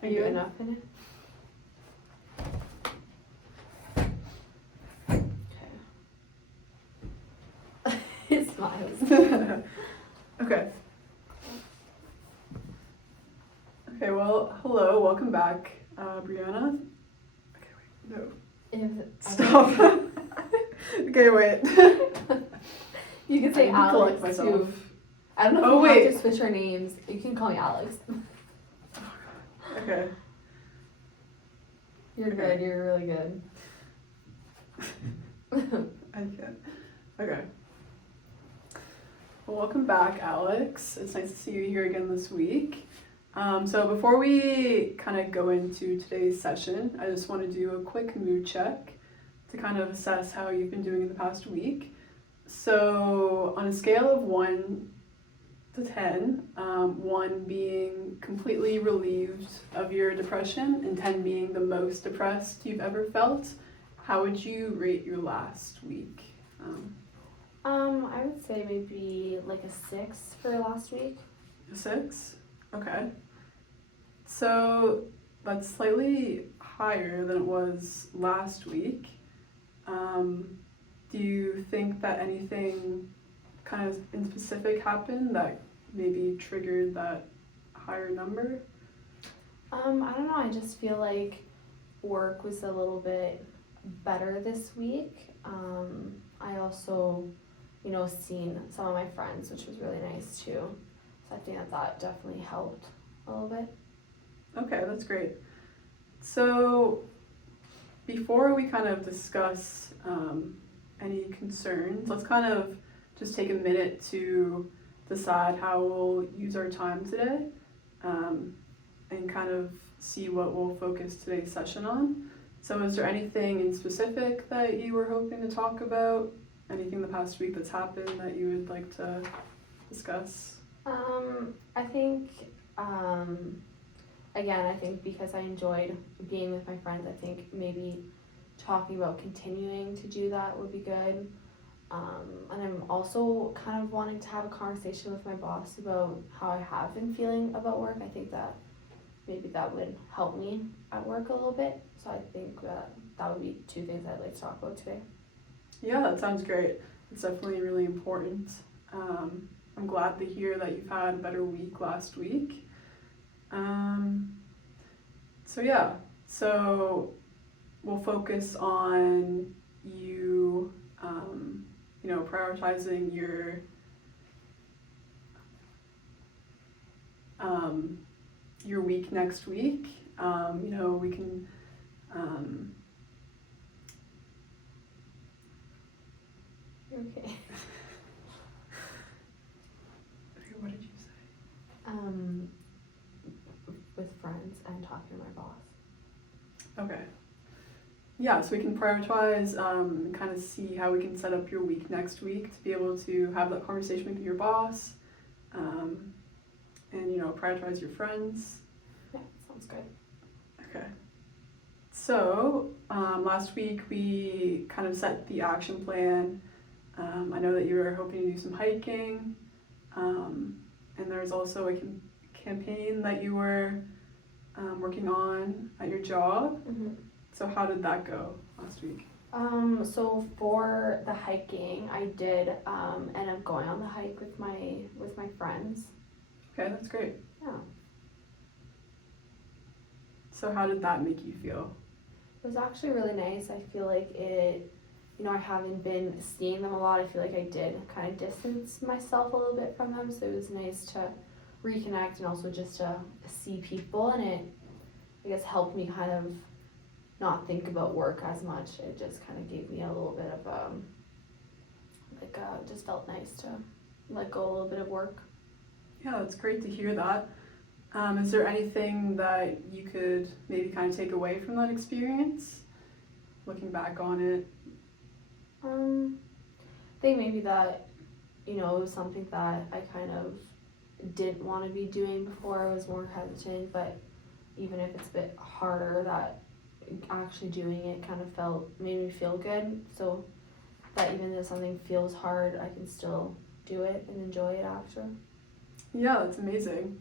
Are you enough in it? Okay. It smiles. Okay. Okay, well, hello, welcome back, Brianna. Okay, wait, no. Stop. Okay, wait. You can say I Alex myself. too. I don't know if Oh, we wait. have to switch our names. You can call me Alex. Okay. You're good. You're really good. I can't. Okay. Well, welcome back, Alex. It's nice to see you here again this week. So before we kind of go into today's session, I just want to do a quick mood check to kind of assess how you've been doing in the past week. So on a scale of 1 to 10, 1 being completely relieved of your depression and 10 being the most depressed you've ever felt, how would you rate your last week? I would say maybe like a 6 for last week. A 6? Okay. So that's slightly higher than it was last week. Do you think that anything kind of in specific happened that maybe triggered that higher number? I don't know. I just feel like work was a little bit better this week. I also, seen some of my friends, which was really nice too. So I think that definitely helped a little bit. Okay, that's great. So before we kind of discuss any concerns, let's kind of just take a minute to decide how we'll use our time today and kind of see what we'll focus today's session on. So is there anything in specific that you were hoping to talk about? Anything the past week that's happened that you would like to discuss? I think, again, I think because I enjoyed being with my friends, I think maybe talking about continuing to do that would be good. And I'm also kind of wanting to have a conversation with my boss about how I have been feeling about work. I think that maybe that would help me at work a little bit. So I think that would be 2 things I'd like to talk about today. Yeah, that sounds great. It's definitely really important. I'm glad to hear that you've had a better week last week. So we'll focus on you, prioritizing your week next week. We can Okay. What did you say? With friends and talking to my boss. Okay. Yeah, so we can prioritize and kind of see how we can set up your week next week to be able to have that conversation with your boss and, prioritize your friends. Yeah, sounds good. Okay. So last week we kind of set the action plan. I know that you were hoping to do some hiking, and there's also a campaign that you were working on at your job. Mm-hmm. So how did that go last week? So for the hiking, I did end up going on the hike with my friends. Okay, that's great. Yeah. So how did that make you feel? It was actually really nice. I feel like it, I haven't been seeing them a lot. I feel like I did kind of distance myself a little bit from them. So it was nice to reconnect and also just to see people. And it, I guess, helped me kind of not think about work as much. It just kind of gave me a little bit of, just felt nice to let go a little bit of work. Yeah, it's great to hear that. Is there anything that you could maybe kind of take away from that experience, looking back on it? I think maybe that, it was something that I kind of didn't want to be doing before. I was more hesitant, but even if it's a bit harder, that actually doing it kind of made me feel good. So that even if something feels hard, I can still do it and enjoy it after. Yeah, that's amazing.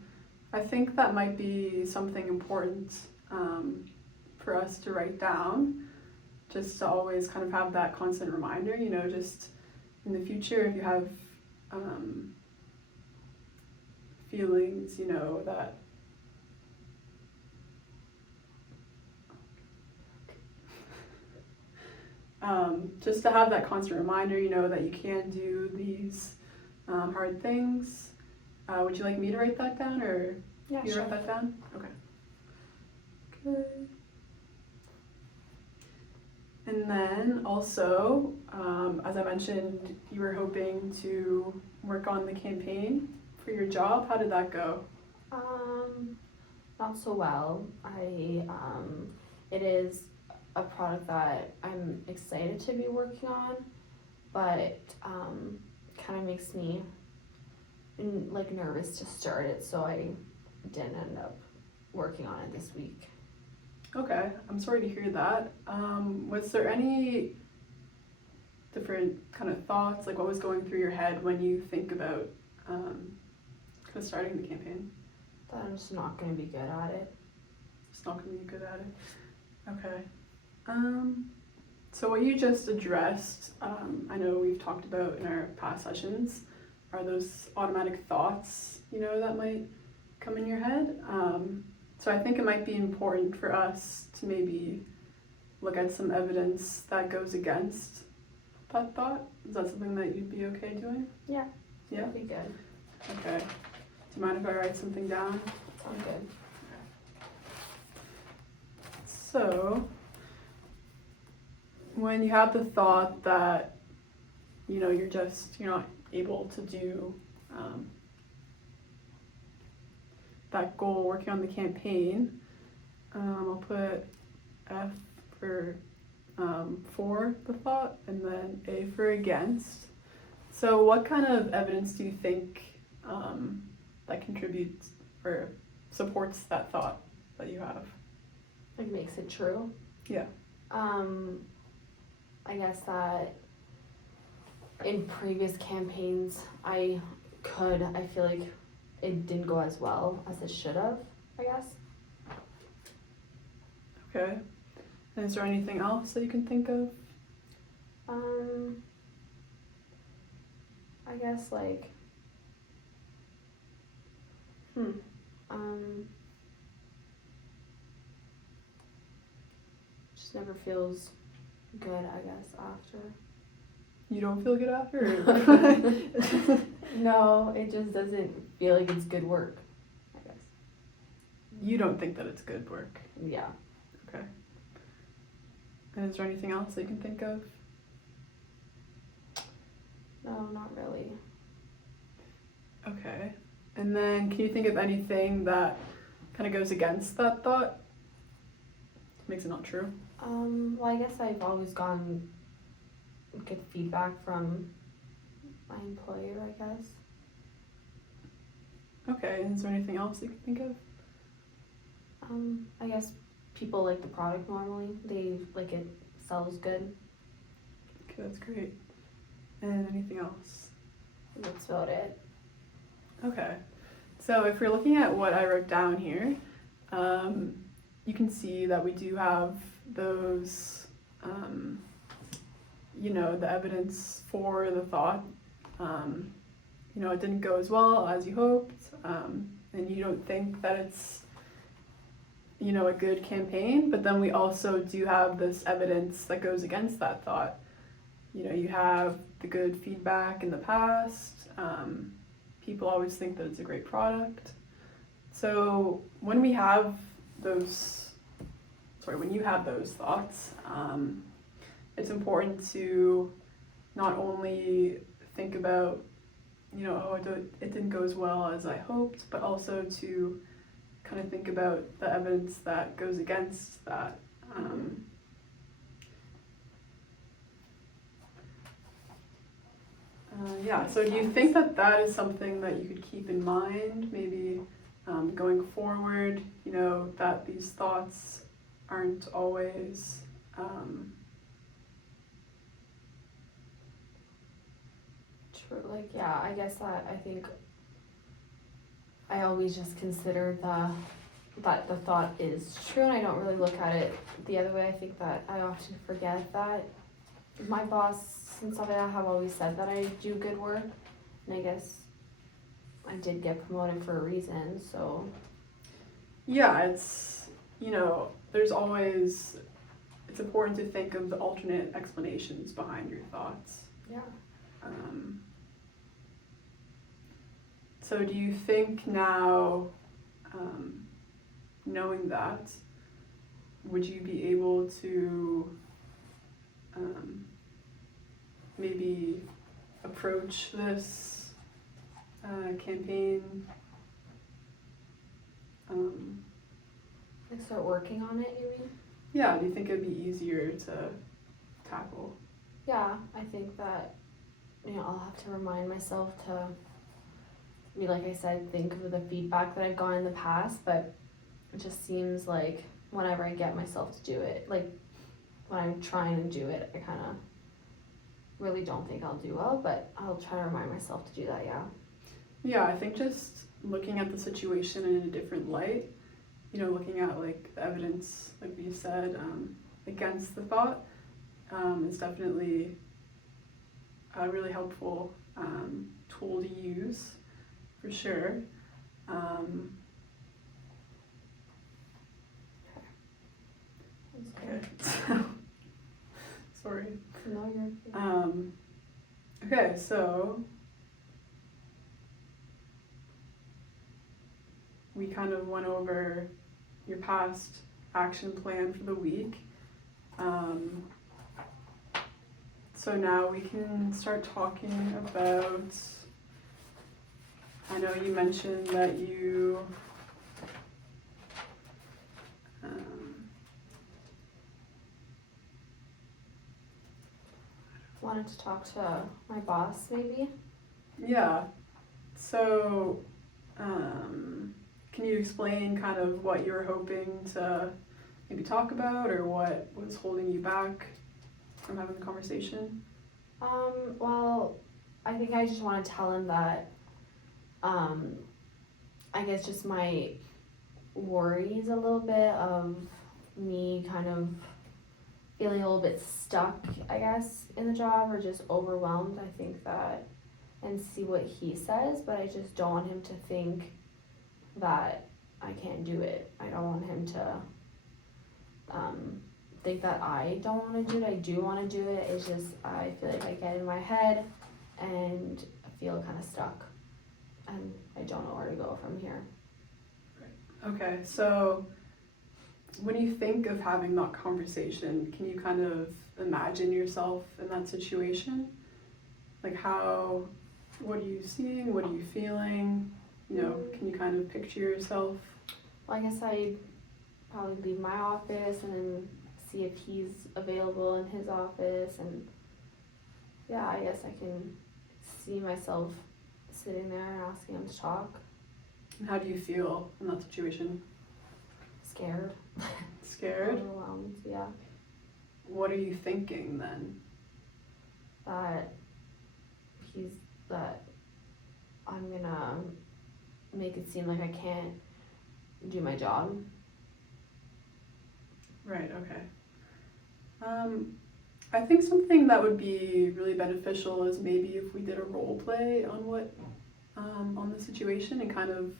I think that might be something important for us to write down, just to always kind of have that constant reminder, you know, just in the future if you have feelings, you know, that just to have that constant reminder, you know, that you can do these hard things. Would you like me to write that down, or Yeah, you sure. write that down? Okay. Good. And then also, as I mentioned, you were hoping to work on the campaign for your job. How did that go? Not so well. It is a product that I'm excited to be working on, but kind of makes me like nervous to start it, so I didn't end up working on it this week. Okay, I'm sorry to hear that. Was there any different kind of thoughts, like what was going through your head when you think about kind of starting the campaign? That I'm just not going to be good at it. Just not going to be good at it. Okay. So what you just addressed, I know we've talked about in our past sessions, are those automatic thoughts, you know, that might come in your head. So I think it might be important for us to maybe look at some evidence that goes against that thought. Is that something that you'd be okay doing? Yeah. Yeah? That'd be good. Okay. Do you mind if I write something down? Sounds good. So, when you have the thought that, you know, you're not able to do that goal, working on the campaign, I'll put F for the thought, and then A for against. So what kind of evidence do you think that contributes or supports that thought that you have? Like makes it true. Yeah. I guess that in previous campaigns I feel like it didn't go as well as it should have, I guess. Okay. And is there anything else that you can think of? I guess like just never feels good, I guess, after. You don't feel good after? Or? No, it just doesn't feel like it's good work, I guess. You don't think that it's good work? Yeah. Okay. And is there anything else that you can think of? No, not really. Okay. And then can you think of anything that kind of goes against that thought? Makes it not true? Well, I guess I've always gotten good feedback from my employer, I guess. Okay, and is there anything else you can think of? I guess people like the product normally. They like it sells good. Okay, that's great. And anything else? That's about it. Okay. So if we're looking at what I wrote down here, you can see that we do have those, you know, the evidence for the thought. You know, it didn't go as well as you hoped, and you don't think that it's, you know, a good campaign, but then we also do have this evidence that goes against that thought. You know, you have the good feedback in the past, people always think that it's a great product. So when you have those thoughts, it's important to not only think about, you know, it didn't go as well as I hoped, but also to kind of think about the evidence that goes against that. So do you think that that is something that you could keep in mind, maybe going forward, you know, that these thoughts aren't always True. Like, yeah, I guess that I think I always just consider that the thought is true, and I don't really look at it the other way. I think that I often forget that my boss and stuff like that have always said that I do good work, and I guess I did get promoted for a reason, so. Yeah, it's, there's always, it's important to think of the alternate explanations behind your thoughts. Yeah. So do you think now, knowing that, would you be able to maybe approach this campaign? Like start working on it, you mean? Yeah, do you think it'd be easier to tackle? Yeah, I think that, I'll have to remind myself to, like I said, think of the feedback that I've gotten in the past, but it just seems like whenever I get myself to do it, like when I'm trying to do it, I kind of really don't think I'll do well, but I'll try to remind myself to do that, yeah. Yeah, I think just looking at the situation in a different light, looking at like the evidence, like we said, against the thought, is definitely a really helpful tool to use, for sure. Okay. Sorry. No, you're. Okay, so we kind of went over your past action plan for the week. So now we can start talking about, I know you mentioned that you Wanted to talk to my boss, maybe? yeah. So, can you explain kind of what you were hoping to maybe talk about, or what was holding you back from having the conversation? Well, I think I just want to tell him that, I guess just my worries a little bit of me kind of feeling a little bit stuck, I guess, in the job, or just overwhelmed. I think that, and see what he says, but I just don't want him to think that I can't do it. I don't want him to think that I don't want to do it. I do want to do it. It's just I feel like I get in my head and I feel kind of stuck, and I don't know where to go from here. Okay, so when you think of having that conversation, can you kind of imagine yourself in that situation? Like what are you seeing? What are you feeling? Can you kind of picture yourself? Well, I guess I'd probably leave my office and then see if he's available in his office, and yeah, I guess I can see myself sitting there and asking him to talk. And how do you feel in that situation? Scared. Scared? Overwhelmed, yeah. What are you thinking then? That I'm gonna make it seem like I can't do my job. Right, okay. I think something that would be really beneficial is maybe if we did a role play on on the situation, and kind of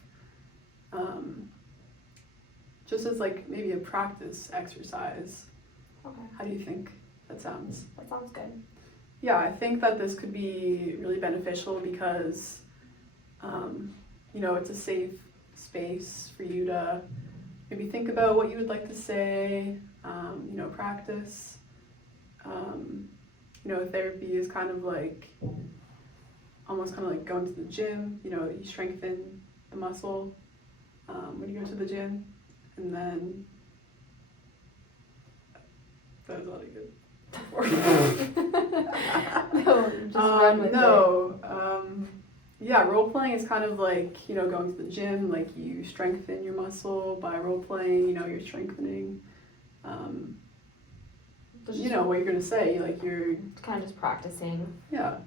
just as like maybe a practice exercise. Okay. How do you think that sounds? That sounds good. Yeah, I think that this could be really beneficial because, it's a safe space for you to maybe think about what you would like to say, practice. Therapy is kind of like, almost kind of like going to the gym, you strengthen the muscle when you go to the gym, and then that was really good. No, just run with it. Yeah, role playing is kind of like, going to the gym, like you strengthen your muscle by role playing, you're strengthening, what you're going to say, like you're kind of just practicing the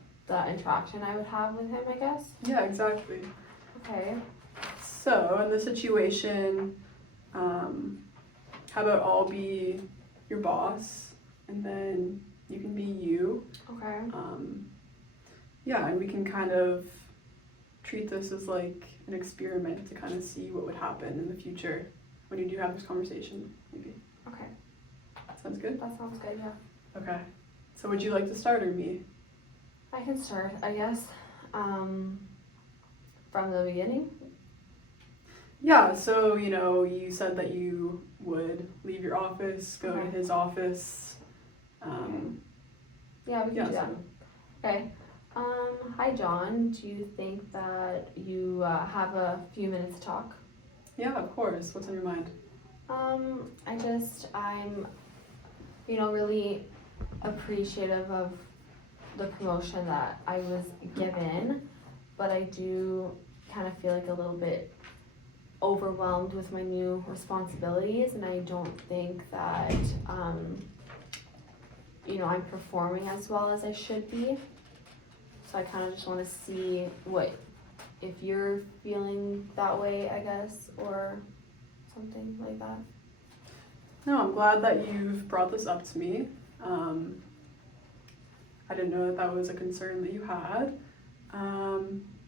interaction I would have with him, I guess. Yeah, exactly. Okay. So in this situation, how about I'll be your boss, and then you can be you. Okay. Yeah, and we can kind of treat this as like an experiment to kind of see what would happen in the future when you do have this conversation, maybe. Okay. Sounds good? That sounds good, yeah. Okay. So would you like to start or me? I can start, I guess. From the beginning. Yeah, so you said that you would leave your office, go to Okay. his office. Yeah, we can Yeah, do that. so Okay. Hi John. Do you think that you have a few minutes to talk? yeah, of course. What's on your mind? I'm really appreciative of the promotion that I was given, but I do kind of feel like a little bit overwhelmed with my new responsibilities, and I don't think that I'm performing as well as I should be. So I kind of just want to see if you're feeling that way, I guess, or something like that. No, I'm glad that you've brought this up to me. I didn't know that was a concern that you had.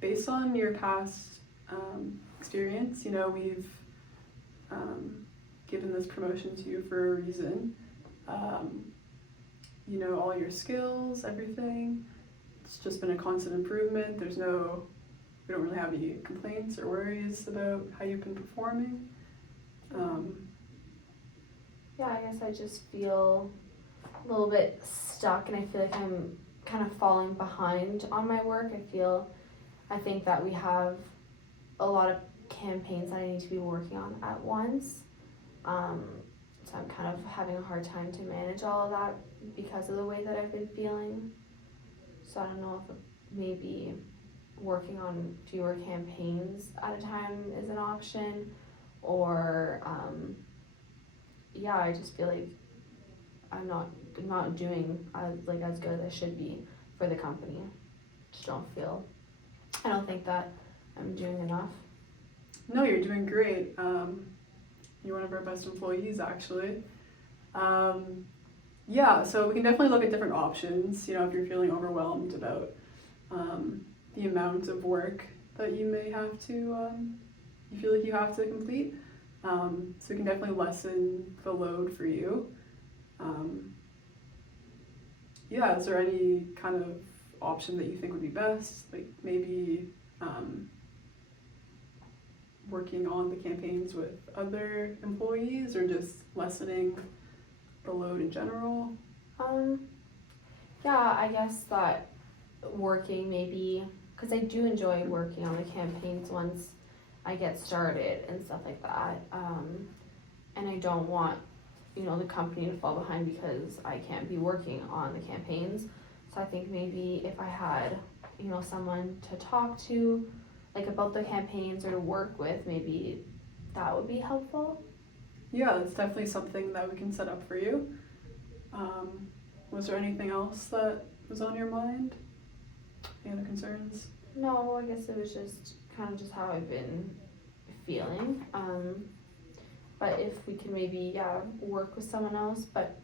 Based on your past experience, we've given this promotion to you for a reason. All your skills, everything. It's just been a constant improvement. We don't really have any complaints or worries about how you've been performing. Yeah, I guess I just feel a little bit stuck, and I feel like I'm kind of falling behind on my work. I think that we have a lot of campaigns that I need to be working on at once. So I'm kind of having a hard time to manage all of that because of the way that I've been feeling. So I don't know if maybe working on fewer campaigns at a time is an option, or I just feel like I'm not doing as good as I should be for the company. I don't think that I'm doing enough. No, you're doing great. You're one of our best employees, actually. Yeah, so we can definitely look at different options, if you're feeling overwhelmed about the amount of work that you may have to, you feel like you have to complete. So we can definitely lessen the load for you. Yeah, is there any kind of option that you think would be best? Like maybe working on the campaigns with other employees, or just lessening the load in general? Yeah, I guess that working maybe, because I do enjoy working on the campaigns once I get started and stuff like that. And I don't want, the company to fall behind because I can't be working on the campaigns. So I think maybe if I had, someone to talk to, like about the campaigns or to work with, maybe that would be helpful. Yeah, that's definitely something that we can set up for you. Was there anything else that was on your mind? Any other concerns? No, I guess it was just kind of just how I've been feeling. But if we can maybe, work with someone else. But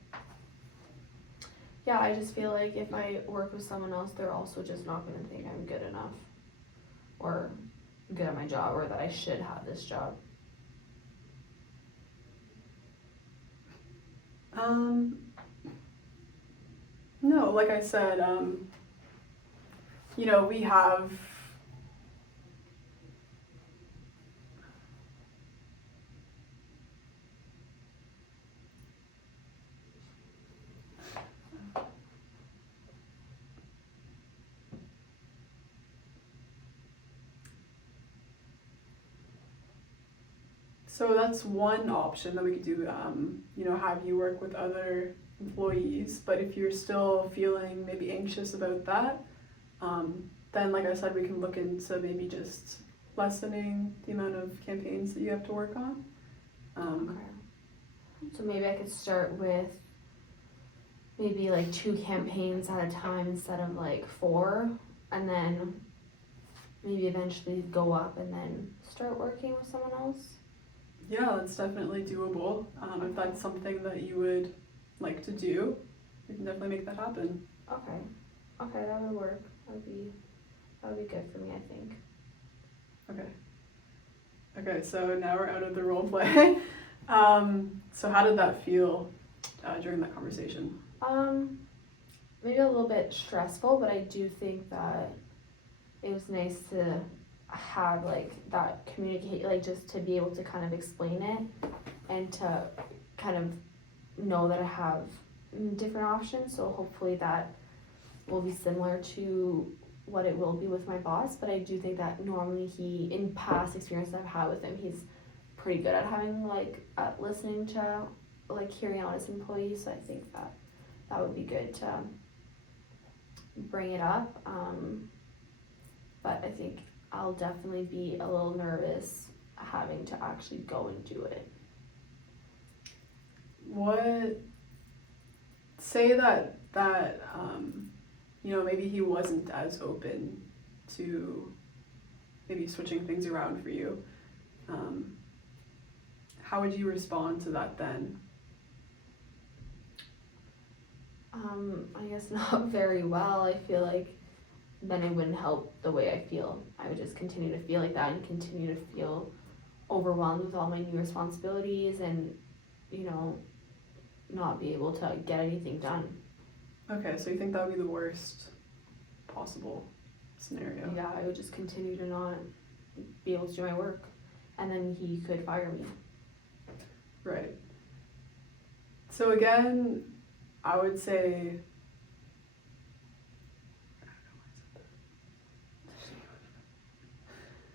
yeah, I just feel like if I work with someone else, they're also just not going to think I'm good enough or good at my job, or that I should have this job. No, like I said, we have so that's one option that we could do, have you work with other employees. But if you're still feeling maybe anxious about that, then like I said, we can look into maybe just lessening the amount of campaigns that you have to work on. Okay. So maybe I could start with maybe like 2 campaigns at a time instead of like 4, and then maybe eventually go up and then start working with someone else. Yeah, that's definitely doable. If that's something that you would like to do, we can definitely make that happen. Okay. Okay, that would work. That would be good for me, I think. Okay. Okay, so now we're out of the role play. So how did that feel during that conversation? Maybe a little bit stressful, but I do think that it was nice to have like that communicate, like just to be able to kind of explain it and to kind of know that I have different options. So hopefully that will be similar to what it will be with my boss. But I do think that normally he, in past experiences I've had with him, he's pretty good at having like at listening to, like hearing out his employees. So I think that that would be good to bring it up. But I think I'll definitely be a little nervous having to actually go and do it. Say that you know, maybe he wasn't as open to maybe switching things around for you. How would you respond to that then? I guess not very well. I feel like then it wouldn't help the way I feel. I would just continue to feel like that and continue to feel overwhelmed with all my new responsibilities and, you know, not be able to get anything done. Okay, so you think that would be the worst possible scenario? Yeah, I would just continue to not be able to do my work, and then he could fire me. Right. So again, I would say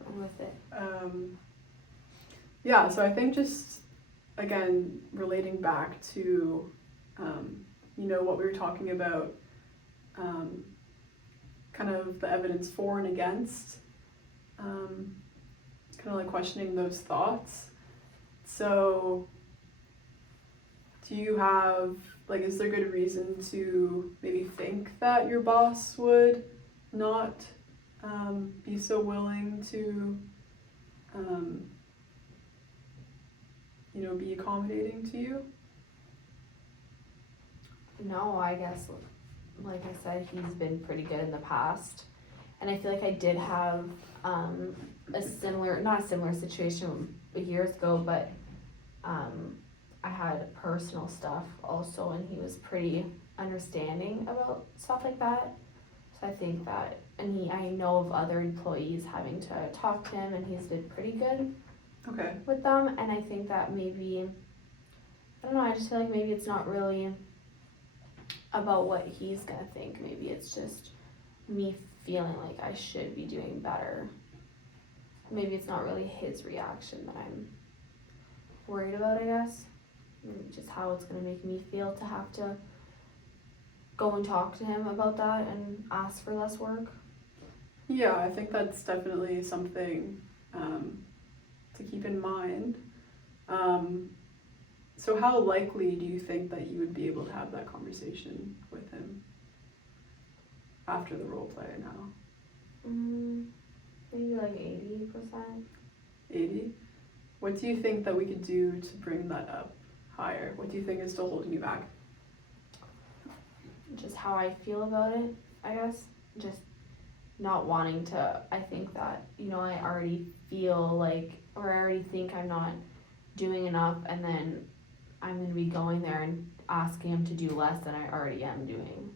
I'm with it. yeah, so I think just again relating back to you know, what we were talking about, kind of the evidence for and against, kind of like questioning those thoughts. So do you have, like, is there good reason to maybe think that your boss would not be so willing to you know, be accommodating to you? No, I guess, like I said, he's been pretty good in the past. And I feel like I did have a similar, not a similar situation years ago, but I had personal stuff also, and he was pretty understanding about stuff like that. So I think that, and I know of other employees having to talk to him, and he's been pretty good Okay. with them. And I think that maybe, I don't know, I just feel like maybe it's not really about what he's gonna think. Maybe it's just me feeling like I should be doing better. Maybe it's not really his reaction that I'm worried about, I guess. Just how it's gonna make me feel to have to go and talk to him about that and ask for less work. Yeah, I think that's definitely something to keep in mind. So how likely do you think that you would be able to have that conversation with him after the role play now? Maybe like 80%. 80? What do you think that we could do to bring that up higher? What do you think is still holding you back? Just how I feel about it, I guess. Just not wanting to, I think that, you know, I already feel like, or I already think I'm not doing enough, and then I'm going to be going there and asking him to do less than I already am doing.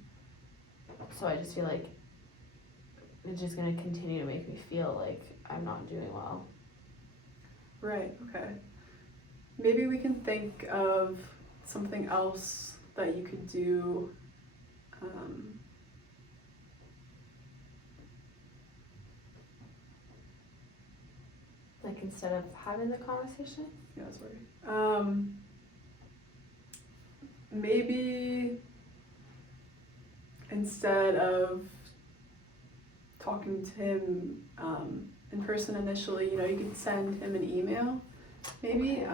So I just feel like it's just going to continue to make me feel like I'm not doing well. Right, okay. Maybe we can think of something else that you could do. Like instead of having the conversation? Yeah, sorry. Maybe instead of talking to him in person initially, you know, you could send him an email, maybe.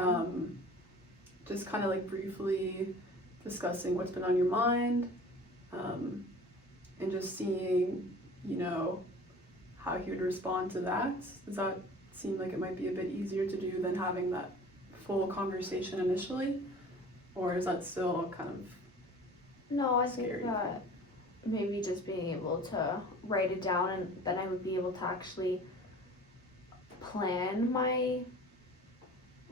Just kind of like briefly discussing what's been on your mind, and just seeing, you know, how he would respond to that. Does that seem like it might be a bit easier to do than having that full conversation initially? Or is that still kind of No, I scary? think that maybe just being able to write it down, and then I would be able to actually plan my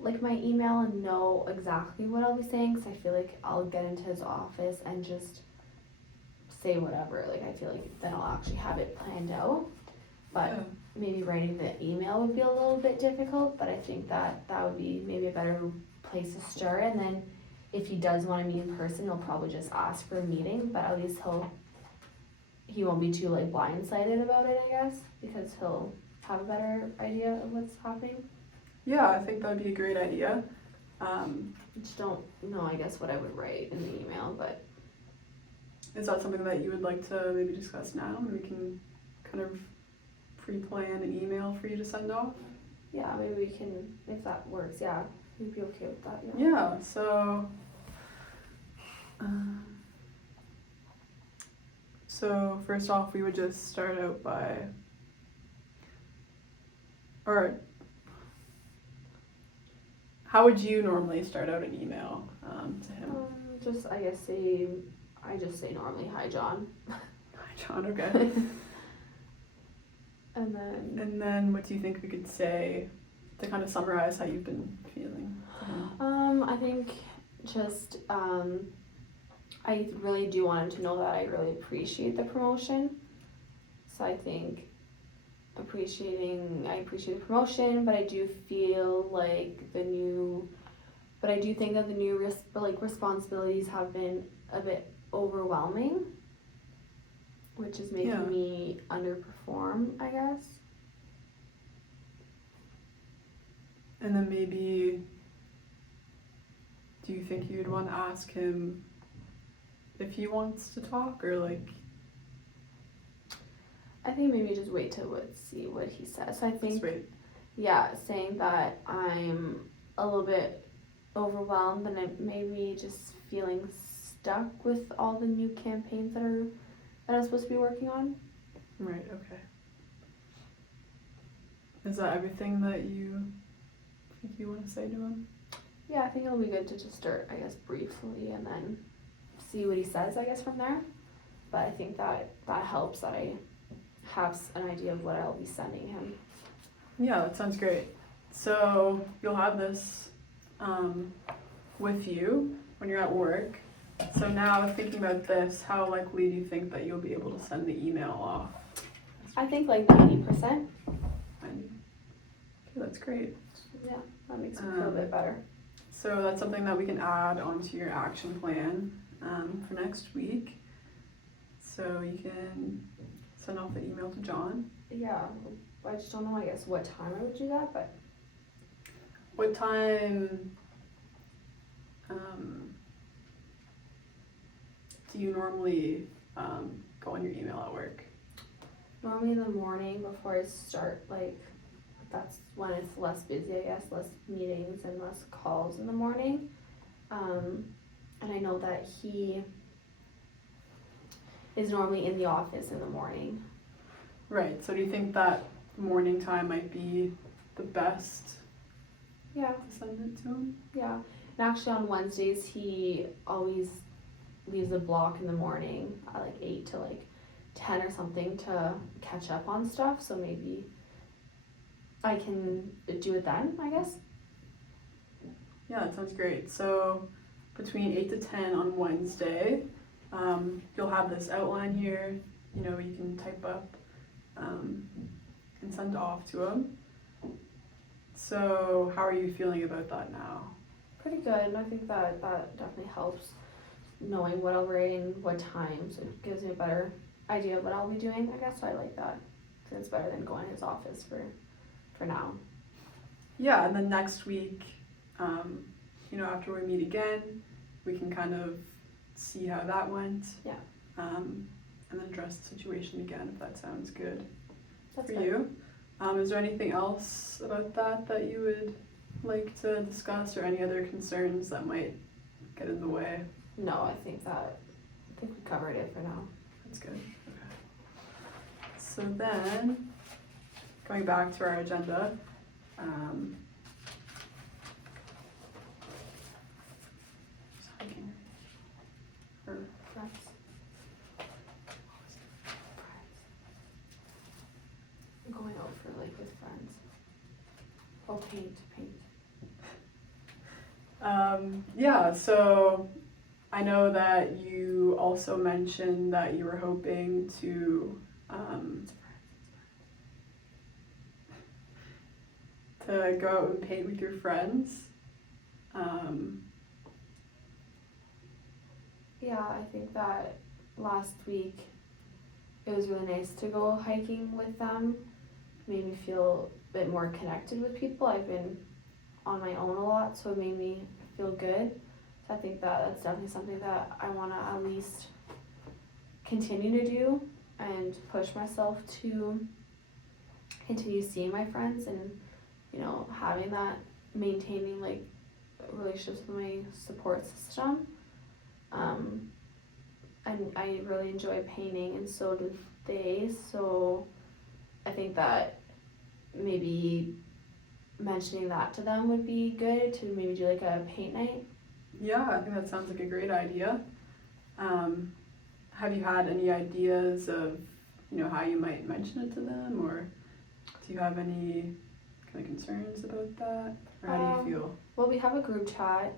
email and know exactly what I'll be saying, because I feel like I'll get into his office and just say whatever. Like, I feel like then I'll actually have it planned out. But Yeah. maybe writing the email would be a little bit difficult, but I think that would be maybe a better place to start. And then if he does want to meet in person, he'll probably just ask for a meeting, but at least he won't be too like blindsided about it, I guess, because he'll have a better idea of what's happening. Yeah, I think that'd be a great idea. I just don't know, I guess, what I would write in the email, but Is that something that you would like to maybe discuss now? And we can kind of pre-plan an email for you to send off? yeah, maybe we can, if that works, yeah, we'd be okay with that, Yeah, so first off, we would just start out by, or how would you normally start out an email to him? Just, I guess, I just say normally, hi, John. Hi, John, okay. And then what do you think we could say to kind of summarize how you've been feeling? I think just, I really do want him to know that I really appreciate the promotion. So I think I appreciate the promotion, but I do feel like but I do think that the new responsibilities have been a bit overwhelming, which is making me underperform, I guess. And then maybe, do you think you'd want to ask him if he wants to talk, or like? I think maybe just wait till see what he says. So I think, Wait. yeah, saying that I'm a little bit overwhelmed and I'm maybe just feeling stuck with all the new campaigns that I'm supposed to be working on. Right, okay. Is that everything that you think you want to say to him? Yeah, I think it'll be good to just start, I guess, briefly and then see what he says, I guess, from there. But I think that helps that I have an idea of what I'll be sending him. Yeah, that sounds great. So you'll have this with you when you're at work. So now thinking about this, how likely do you think that you'll be able to send the email off? I think like 90%. 90. Okay, that's great. Yeah, that makes me feel a bit better. So that's something that we can add onto your action plan for next week. So you can send off the email to John. Yeah, I just don't know, I guess, what time I would do that, but What time do you normally go on your email at work? normally in the morning before I start, like, that's when it's less busy, I guess, less meetings and less calls in the morning. And I know that he is normally in the office in the morning. Right, so do you think that morning time might be the best Yeah, to send it to him? yeah. And actually on Wednesdays, he always leaves a block in the morning at like 8 to like 10 or something to catch up on stuff. So maybe I can do it then, I guess. Yeah, that sounds great. So between 8 to 10 on Wednesday, you'll have this outline here, you know, you can type up and send off to him. So how are you feeling about that now? Pretty good. I think that definitely helps knowing what I'll write and what time. So it gives me a better idea of what I'll be doing, I guess. So I like that. So it's better than going to his office for now. Yeah, and then next week, you know, after we meet again, we can kind of see how that went. Yeah. And then address the situation again, if that sounds good That's for good. you. Is there anything else about that you would like to discuss, or any other concerns that might get in the way? No, I think we covered it for now. That's good. Okay. So then, going back to our agenda. Hiking. Or Friends. Going out for like with friends. Oh, paint. yeah, so I know that you also mentioned that you were hoping to go out and paint with your friends. Yeah, I think that last week it was really nice to go hiking with them. Made me feel a bit more connected with people. I've been on my own a lot, so it made me feel good. So I think that that's definitely something that I want to at least continue to do and push myself to continue seeing my friends and, you know, having that, maintaining like relationships with my support system. And I really enjoy painting, and so do they. So I think that maybe mentioning that to them would be good, to maybe do like a paint night. Yeah, I think that sounds like a great idea. Have you had any ideas of, how you might mention it to them, or do you have any kind of concerns about that, or how do you feel? Well, we have a group chat,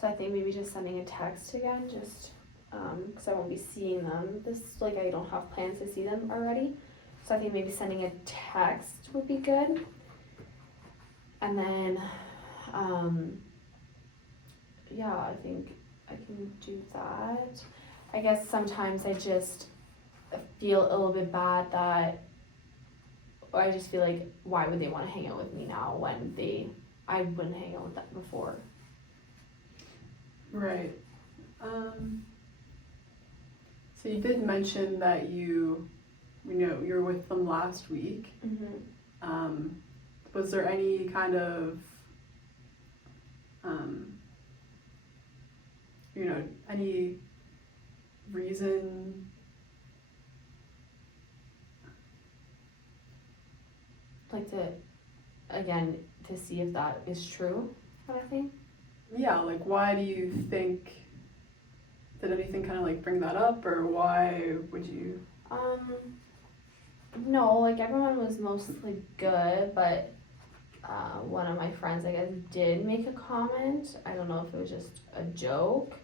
so I think maybe just sending a text again, just because I won't be seeing them. I don't have plans to see them already, so I think maybe sending a text would be good. And then, yeah, I think I can do that. I guess sometimes I just feel a little bit bad that, or I just feel like, why would they want to hang out with me now when I wouldn't hang out with them before. Right. So you did mention that you were with them last week. Mm-hmm. Was there any kind of, any reason? Like to see if that is true, kind of thing. Yeah, like why do you think, did anything kind of like bring that up, or why would you? No, like everyone was mostly good, but one of my friends, I guess, did make a comment. I don't know if it was just a joke,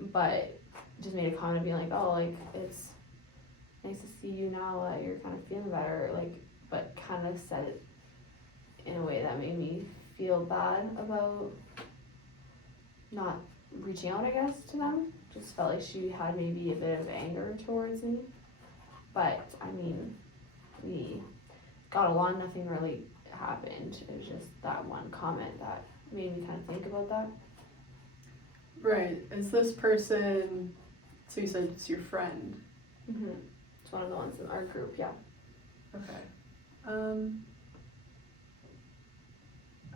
but just made a comment being like, oh, like, it's nice to see you now that you're kind of feeling better, like, but kind of said it in a way that made me feel bad about not reaching out, I guess, to them. Just felt like she had maybe a bit of anger towards me. But, I mean, we got along, nothing really happened. It was just that one comment that made me kind of think about that. Right. Is this person, so you said it's your friend? Mm-hmm. It's one of the ones in our group, yeah. Okay.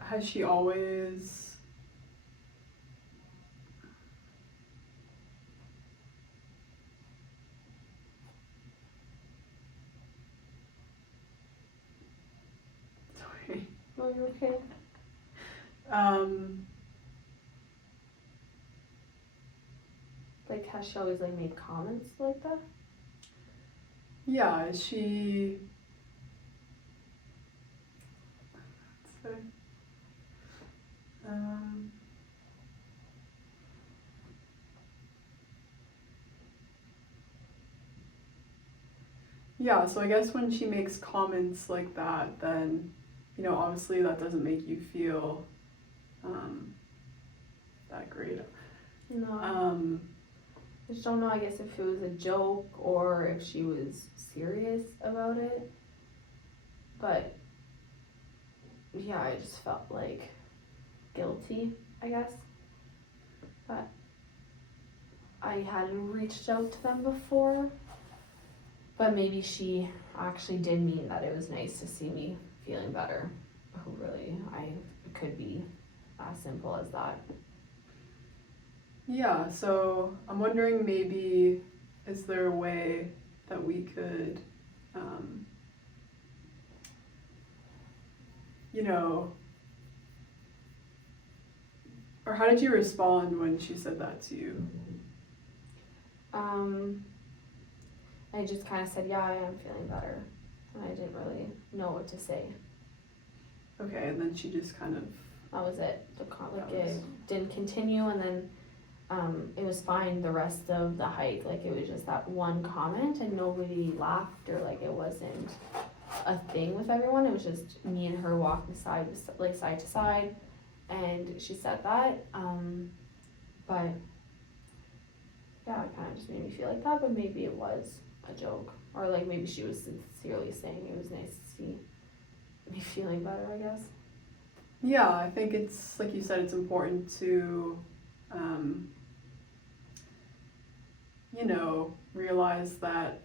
Has she always... Sorry. Oh, you okay? Like, has she always, like, made comments like that? Yeah, is she... Let's see. Yeah, so I guess when she makes comments like that, then, obviously that doesn't make you feel that great. No. I just don't know, I guess, if it was a joke or if she was serious about it. But, yeah, I just felt, like, guilty, I guess. But I hadn't reached out to them before. But maybe she actually did mean that it was nice to see me feeling better. Oh, really, it could be as simple as that. Yeah, so I'm wondering, maybe is there a way that we could you know, or how did you respond when she said that to you? I just kind of said, yeah, I am feeling better. And I didn't really know what to say. Okay, and then she just kind of. That was it. It didn't continue, and then it was fine the rest of the hike. Like, it was just that one comment, and nobody laughed, or like it wasn't a thing with everyone. It was just me and her walking side to side, and she said that. But yeah, it kind of just made me feel like that. But maybe it was a joke, or like maybe she was sincerely saying it was nice to see me feeling better, I guess. Yeah, I think it's, like you said, it's important to, you know, realize that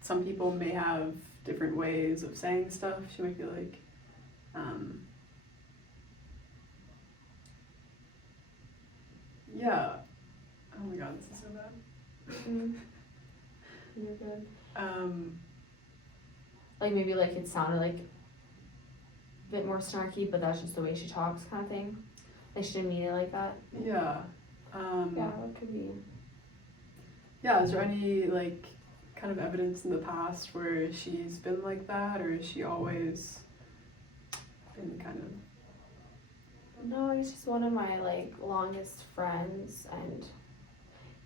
some people may have different ways of saying stuff. She might be like, yeah. Oh my god, this is so bad. Mm-hmm. You're good. Um, Like, maybe like it sounded like a bit more snarky, but that's just the way she talks, kind of thing. Like, she didn't mean it like that. yeah. Yeah, that could be. Yeah, is there any, like, kind of evidence in the past where she's been like that, or is she always been kind of... No, he's just one of my like longest friends, and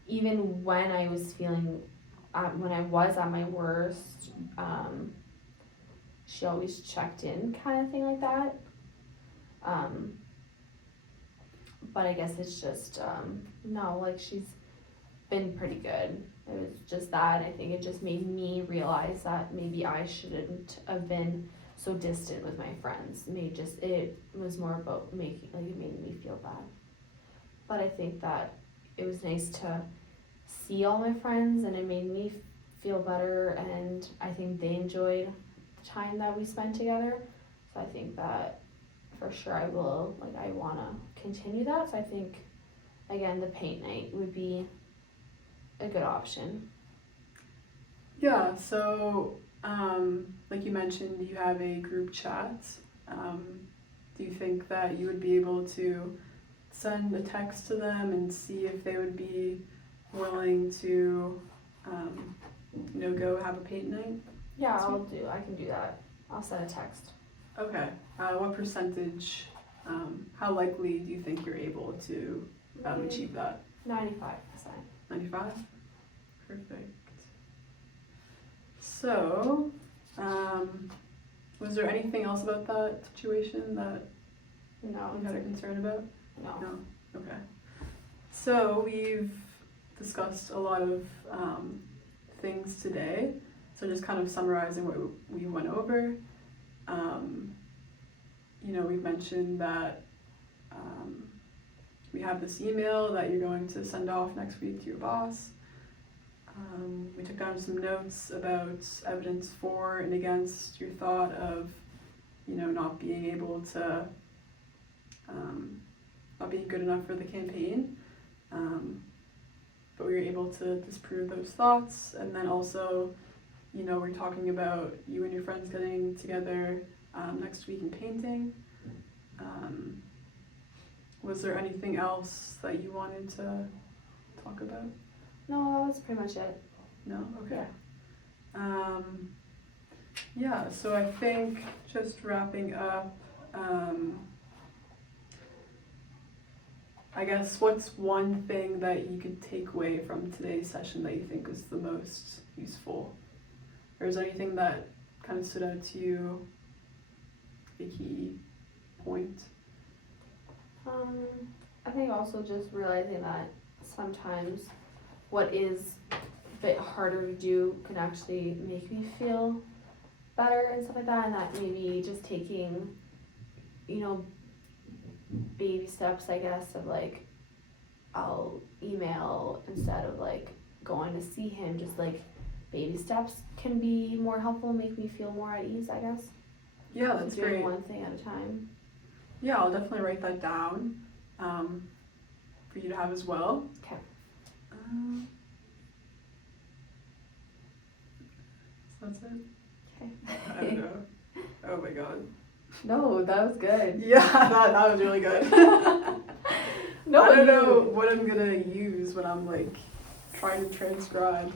even when I was feeling, when I was at my worst, she always checked in, kind of thing like that. But I guess it's just no, like, she's been pretty good. It was just that I think it just made me realize that maybe I shouldn't have been so distant with my friends. It was more about making, like, it made me feel bad. But I think that it was nice to see all my friends, and it made me feel better, and I think they enjoyed the time that we spent together. So I think that for sure I want to continue that. So I think, again, the paint night would be a good option. Yeah, so, like you mentioned, you have a group chat. Do you think that you would be able to send a text to them and see if they would be willing to, you know, go have a paint night? Yeah, I can do that. I'll send a text. Okay. What percentage, how likely do you think you're able to achieve that? 95%. 95? Perfect. So, was there anything else about that situation that No. you had a concern about? No. No? Okay. So, we've discussed a lot of things today. So, just kind of summarizing what we went over. You know, we've mentioned that we have this email that you're going to send off next week to your boss. We took down some notes about evidence for and against your thought of, you know, not being able to, not being good enough for the campaign. But we were able to disprove those thoughts. And then also, you know, we're talking about you and your friends getting together next week and painting. Was there anything else that you wanted to talk about? No, that was pretty much it. No? Okay. Yeah, so I think just wrapping up, I guess what's one thing that you could take away from today's session that you think was the most useful? Or is there anything that kind of stood out to you, a key point? I think also just realizing that sometimes what is a bit harder to do can actually make me feel better and stuff like that, and that maybe just taking, you know, baby steps, I guess, of like, I'll email instead of like going to see him, just like baby steps can be more helpful and make me feel more at ease, I guess. Yeah, that's doing great. one thing at a time. Yeah, I'll definitely write that down for you to have as well. Okay. So that's it? Okay. I don't know. Oh my god. No, that was good. Yeah, that was really good. No, I don't you- know what I'm gonna use when I'm like trying to transcribe.